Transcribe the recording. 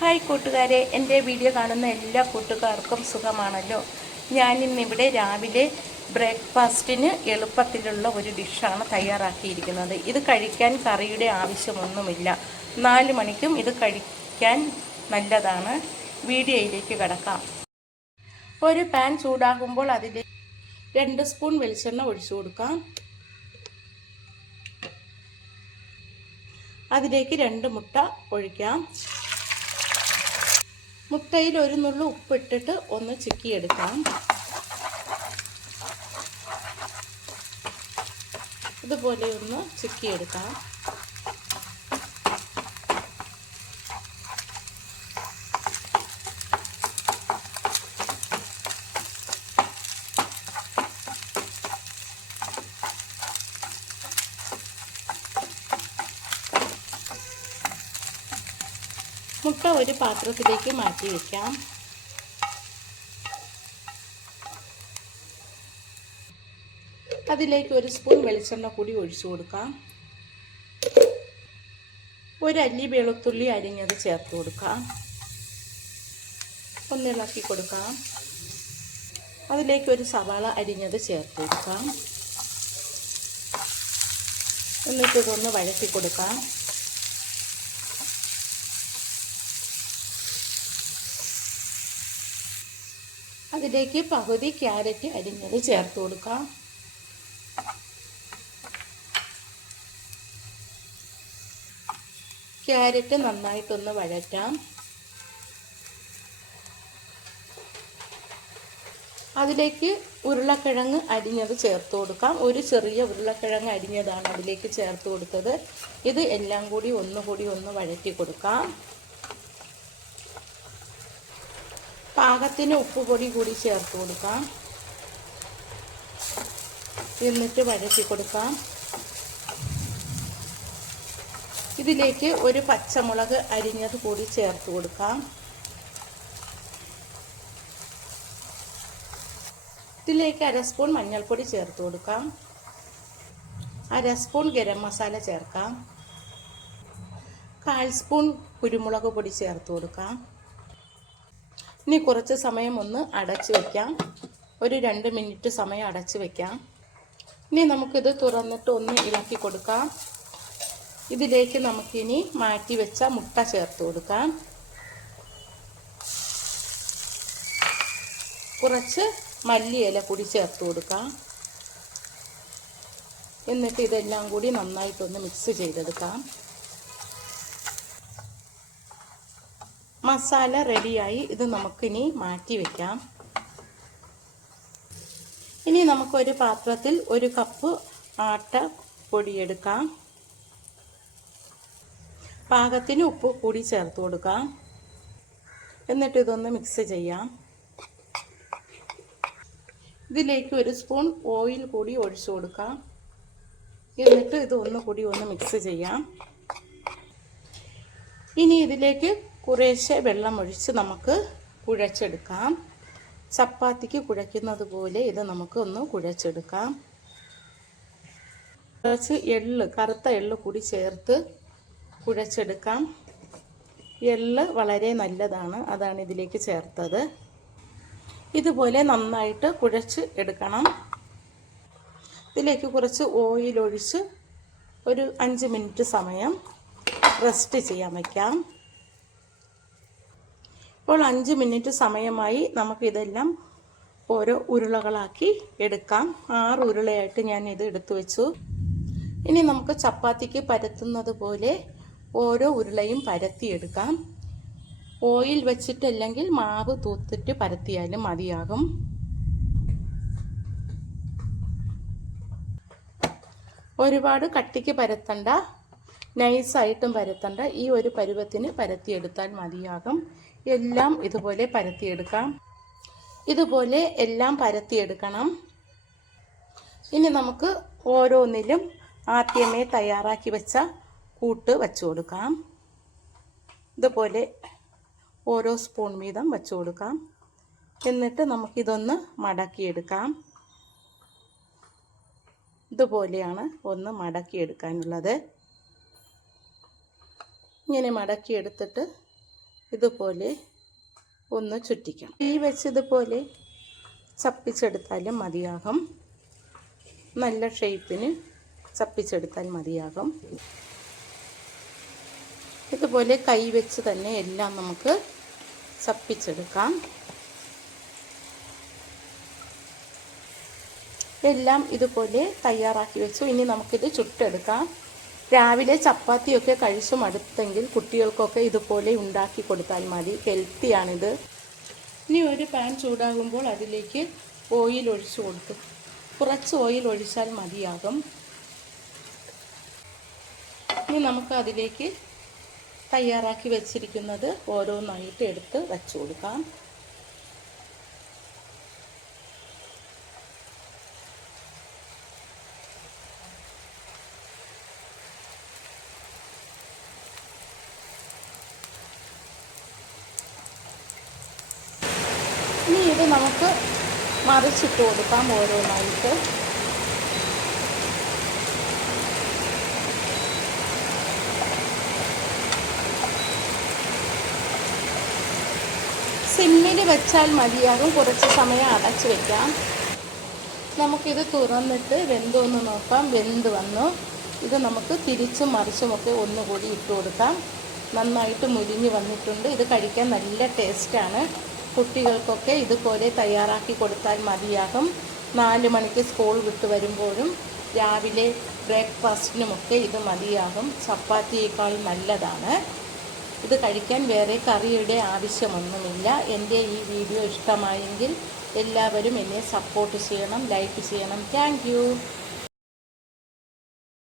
Hi കൂട്ടുകാരെ, എൻ്റെ video കാണുന്ന എല്ലാ കൂട്ടുകാർക്കും സുഖമാണല്ലോ. ഞാനിന്നിവിടെ രാവിലെ ബ്രേക്ക്ഫാസ്റ്റിന് എളുപ്പത്തിലുള്ള ഒരു ഡിഷാണ് തയ്യാറാക്കിയിരിക്കുന്നത്. ഇത് കഴിക്കാൻ കറിയുടെ ആവശ്യമൊന്നുമില്ല. 4 മണിക്കും ഇത് കഴിക്കാൻ നല്ലതാണ്. വീഡിയോയിലേക്ക് കടക്കാം. ഒരു പാൻ ചൂടാകുമ്പോൾ അതിലേക്ക് 2 സ്പൂൺ വെളിച്ചെണ്ണ ഒഴിച്ചു കൊടുക്കാം. അതിലേക്ക് 2 മുട്ട ഒഴിക്കാം. മുട്ടയിൽ ഒരു നുള്ളു ഉപ്പിട്ടിട്ട് ഒന്ന് ചിക്കിയെടുക്കാം. ഇതുപോലെ ഒന്ന് ചിക്കിയെടുക്കാം. മുട്ട ഒരു പാത്രത്തിലേക്ക് മാറ്റി വയ്ക്കാം. അതിലേക്ക് 1 സ്പൂൺ വെളിച്ചെണ്ണ കൂടി ഒഴിച്ചു കൊടുക്കാം. 1 അല്ലി വെളുത്തുള്ളി അരിഞ്ഞത് ചേർത്ത് കൊടുക്കാം. ഒന്ന് ഇളക്കി കൊടുക്കാം. അതിലേക്ക് 1 സവാള അരിഞ്ഞത് ചേർത്ത് കൊടുക്കാം. എന്നിട്ട് ഇതൊന്ന് വഴറ്റി കൊടുക്കാം. അതിലേക്ക് പകുതി ക്യാരറ്റ് അരിഞ്ഞത് ചേർത്ത് കൊടുക്കാം. ക്യാരറ്റ് നന്നായിട്ടൊന്ന് വഴറ്റാം. അതിലേക്ക് ഉരുളക്കിഴങ്ങ് അരിഞ്ഞത് ചേർത്ത് കൊടുക്കാം. ഒരു ചെറിയ ഉരുളക്കിഴങ്ങ് അരിഞ്ഞതാണ് അതിലേക്ക് ചേർത്ത് കൊടുത്തത്. ഇത് എല്ലാം കൂടി ഒന്നുകൂടി ഒന്ന് വഴറ്റി കൊടുക്കാം. പാകത്തിന് ഉപ്പുപൊടി കൂടി ചേർത്ത് കൊടുക്കാം. എന്നിട്ട് വഴറ്റി കൊടുക്കാം. ഇതിലേക്ക് 1 പച്ചമുളക് അരിഞ്ഞത് കൂടി ചേർത്ത് കൊടുക്കാം. ഇതിലേക്ക് 1/2 സ്പൂൺ മഞ്ഞൾപ്പൊടി ചേർത്ത് കൊടുക്കാം. 1/2 സ്പൂൺ ഗരം മസാല ചേർക്കാം. 1/4 സ്പൂൺ കുരുമുളക് പൊടി ചേർത്ത് കൊടുക്കാം. ഇനി കുറച്ച് സമയം ഒന്ന് അടച്ചു വയ്ക്കാം. ഒരു 2 മിനിറ്റ് സമയം അടച്ചു വയ്ക്കാം. ഇനി നമുക്കിത് തുറന്നിട്ട് ഒന്ന് ഇളക്കി കൊടുക്കാം. ഇതിലേക്ക് നമുക്കിനി മാറ്റി വെച്ച മുട്ട ചേർത്ത് കൊടുക്കാം. കുറച്ച് മല്ലിയില കൂടി ചേർത്ത് കൊടുക്കാം. എന്നിട്ട് ഇതെല്ലാം കൂടി നന്നായിട്ടൊന്ന് മിക്സ് ചെയ്തെടുക്കാം. മസാല റെഡിയായി. ഇത് നമുക്കിനി മാറ്റി വയ്ക്കാം. ഇനി നമുക്കൊരു പാത്രത്തിൽ 1 കപ്പ് ആട്ട പൊടിയെടുക്കാം. പാകത്തിന് ഉപ്പ് കൂടി ചേർത്ത് കൊടുക്കാം. എന്നിട്ട് ഇതൊന്ന് മിക്സ് ചെയ്യാം. ഇതിലേക്ക് 1 സ്പൂൺ ഓയിൽ കൂടി ഒഴിച്ചു കൊടുക്കാം. എന്നിട്ട് ഇത് ഒന്നുകൂടി ഒന്ന് മിക്സ് ചെയ്യാം. ഇനി ഇതിലേക്ക് കുറേശ്ശെ വെള്ളം ഒഴിച്ച് നമുക്ക് കുഴച്ചെടുക്കാം. ചപ്പാത്തിക്ക് കുഴയ്ക്കുന്നത് പോലെ ഇത് നമുക്ക് ഒന്ന് കുഴച്ചെടുക്കാം. കുറച്ച് കറുത്ത എള്ള് കൂടി ചേർത്ത് കുഴച്ചെടുക്കാം. എള്ള് വളരെ നല്ലതാണ്, അതാണ് ഇതിലേക്ക് ചേർത്തത്. ഇതുപോലെ നന്നായിട്ട് കുഴച്ച് എടുക്കണം. ഇതിലേക്ക് കുറച്ച് ഓയിൽ ഒഴിച്ച് ഒരു 5 മിനിറ്റ് സമയം റെസ്റ്റ് ചെയ്യാൻ വയ്ക്കാം. ഇപ്പോൾ 5 മിനിറ്റ് സമയമായി. നമുക്കിതെല്ലാം ഓരോ ഉരുളകളാക്കി എടുക്കാം. 6 ഉരുളയായിട്ട് ഞാൻ ഇത് എടുത്തു വെച്ചു. ഇനി നമുക്ക് ചപ്പാത്തിക്ക് പരത്തുന്നത് പോലെ ഓരോ ഉരുളയും പരത്തിയെടുക്കാം. ഓയിൽ വെച്ചിട്ടല്ലെങ്കിൽ മാവ് തൂത്തിട്ട് പരത്തിയാലും മതിയാകും. ഒരുപാട് കട്ടിക്ക് പരത്തണ്ട, നൈസായിട്ടും പരത്തണ്ട. ഈ ഒരു പരുവത്തിന് പരത്തിയെടുത്താൽ മതിയാകും. എല്ലാം ഇതുപോലെ പരത്തിയെടുക്കാം. ഇതുപോലെ എല്ലാം പരത്തിയെടുക്കണം. ഇനി നമുക്ക് ഓരോന്നിലും ആദ്യമേ തയ്യാറാക്കി വെച്ച കൂട്ട് വച്ചു കൊടുക്കാം. ഇതുപോലെ ഓരോ സ്പൂൺ വീതം വച്ചു കൊടുക്കാം. എന്നിട്ട് നമുക്കിതൊന്ന് മടക്കിയെടുക്കാം. ഇതുപോലെയാണ് ഒന്ന് മടക്കിയെടുക്കാനുള്ളത്. ഇങ്ങനെ മടക്കിയെടുത്തിട്ട് ഇതുപോലെ ഒന്ന് ചുറ്റിക്കണം. ഈ വെച്ച് ഇതുപോലെ ചപ്പിച്ചെടുത്താലും മതിയാകും. നല്ല ഷേപ്പിന് ചപ്പിച്ചെടുത്താൽ മതിയാകും. ഇതുപോലെ കൈ വെച്ച് തന്നെ എല്ലാം നമുക്ക് ചപ്പിച്ചെടുക്കാം. എല്ലാം ഇതുപോലെ തയ്യാറാക്കി വെച്ചു. ഇനി നമുക്കിത് ചുട്ടെടുക്കാം. രാവിലെ ചപ്പാത്തിയൊക്കെ കഴിച്ചു മടുത്തെങ്കിൽ കുട്ടികൾക്കൊക്കെ ഇതുപോലെ ഉണ്ടാക്കി കൊടുത്താൽ മതി. ഹെൽത്തിയാണിത്. ഇനി ഒരു പാൻ ചൂടാകുമ്പോൾ അതിലേക്ക് ഓയിൽ ഒഴിച്ചു കൊടുത്തു. കുറച്ച് ഓയിൽ ഒഴിച്ചാൽ മതിയാകും. ഇനി നമുക്ക് അതിലേക്ക് തയ്യാറാക്കി വെച്ചിരിക്കുന്നത് ഓരോന്നായിട്ട് എടുത്ത് വച്ചു കൊടുക്കാം. ഇനി ഇത് നമുക്ക് മറിച്ചിട്ട് കൊടുക്കാം ഓരോന്നായിട്ട്. സിമ്മിൽ വെച്ചാൽ മതിയാകും. കുറച്ച് സമയം അടച്ച് വയ്ക്കാം. നമുക്കിത് തുറന്നിട്ട് വെന്തോന്ന് നോക്കാം. വെന്ത് വന്നു. ഇത് നമുക്ക് തിരിച്ചും മറിച്ചുമൊക്കെ ഒന്നുകൂടി ഇട്ട് കൊടുക്കാം. നന്നായിട്ട് മുരിഞ്ഞ് വന്നിട്ടുണ്ട്. ഇത് കഴിക്കാൻ നല്ല ടേസ്റ്റാണ്. കുട്ടികൾക്കൊക്കെ ഇതുപോലെ തയ്യാറാക്കി കൊടുത്താൽ മതിയാകും. 4 മണിക്ക് സ്കൂൾ വിട്ട് വരുമ്പോഴും രാവിലെ ബ്രേക്ക്ഫാസ്റ്റിനുമൊക്കെ ഇത് മതിയാകും. ചപ്പാത്തിയേക്കാൾ നല്ലതാണ്. ഇത് കഴിക്കാൻ വേറെ കറിയുടെ ആവശ്യമൊന്നുമില്ല. എൻ്റെ ഈ വീഡിയോ ഇഷ്ടമായെങ്കിൽ എല്ലാവരും എന്നെ സപ്പോർട്ട് ചെയ്യണം, ലൈക്ക് ചെയ്യണം. Thank you.